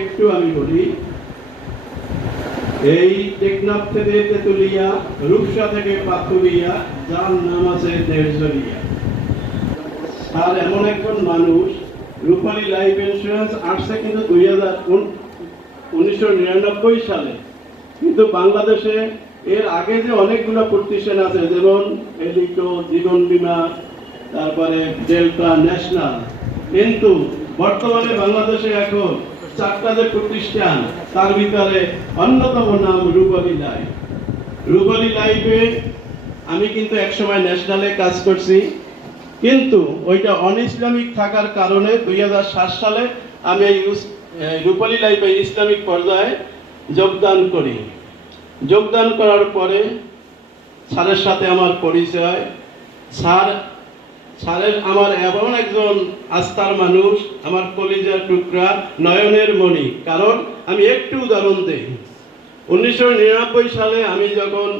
একটু আমি বলি, এই টেকনাফ থেকে তেতুলিয়া, রূপসা থেকে পাথুরিয়া যার নাম আছে দেড়জরিয়া আর এমন একজন মানুষ, রূপালী লাইফ ইন্স্যুরেন্স আসছে কিন্তু দুই হাজার উনিশশো নিরানব্বই সালে। কিন্তু বাংলাদেশে এর আগে যে অনেকগুলো প্রতিষ্ঠান আছে, যেমন জীবন বীমা, তারপরে ডেল্টা ন্যাশনাল কিন্তু বর্তমানে বাংলাদেশে এখন চারটা যে প্রতিষ্ঠান, তার ভিতরে অন্যতম নাম রূপালী লাইফ। রূপালী লাইফে আমি কিন্তু একসময় ন্যাশনালে কাজ করছি, কিন্তু ওইটা অন ইসলামিক থাকার কারণে দুই হাজার সাত সালে আমি এই রূপালী লাইফে ইসলামিক পর্যায়ে যোগদান করি। যোগদান করার পরে স্যারের সাথে আমার পরিচয়। স্যার স্যারের আমার এমন একজন আস্থার মানুষ, আমার কলিজার টুকরা নয়নের মণি। কারণ আমি একটু উদাহরণ দিই। উনিশশো নিরানব্বই সালে আমি যখন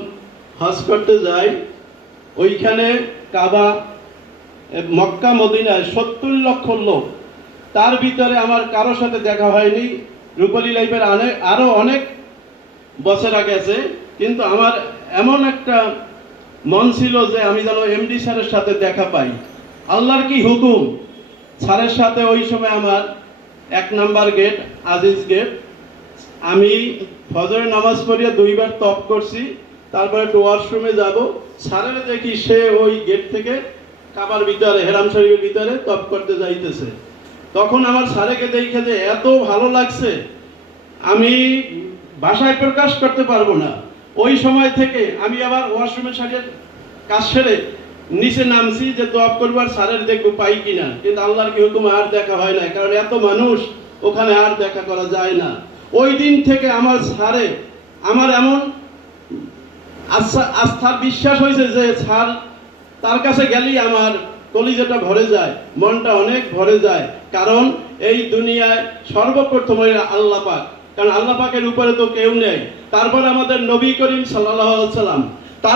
হজ করতে যাই, ওইখানে কাবা মক্কা, মদিনায় সত্তর লক্ষ লোক। তার ভিতরে আমার কারোর সাথে দেখা হয়নি। রূপালী লাইফের অনেক আরও অনেক বছর আগে আছে। কিন্তু আমার এমন একটা মন ছিল যে আমি যেন এমডি স্যারের সাথে দেখা পাই। আল্লাহর কি হুকুম? স্যারের সাথে ওই সময় আমার এক নাম্বার গেট আজিজ গেট আমি ফজরের নামাজ পড়িয়ে দুইবার তপ করছি, তারপরে একটু ওয়াশরুমে যাব। স্যারের দেখি সে ওই গেট থেকে কাবার ভিতরে, হেরাম শরীফের ভিতরে তপ করতে যাইতেছে। তখন আমার স্যারেকে দেখে যে এত ভালো লাগছে, আমি ভাষায় প্রকাশ করতে পারব না। ওই সময় থেকে আমি আবার ওয়াশরুমের সাথে কাজ সেরে নিচে নামছি যে দোয়াব করবার স্যারের দেখব পাই কিনা। কিন্তু আল্লাহর কি হুকুম আর দেখা হয় না কারণ এত মানুষ ওখানে আর দেখা করা যায় না। ওই দিন থেকে আমার স্যারে আমার এমন আস্থা বিশ্বাস হয়েছে যে স্যার তার কাছে গেলেই আমার কলিজাটা ভরে যায়, মনটা অনেক ভরে যায়। কারণ এই দুনিয়ায় সর্বপ্রথম হইল আল্লাহ পাক কারণ আল্লাহ পাকের উপরে তো কেউ নেই। তারপরে আমাদের নবী করিম সাল্লাহ সাল্লাম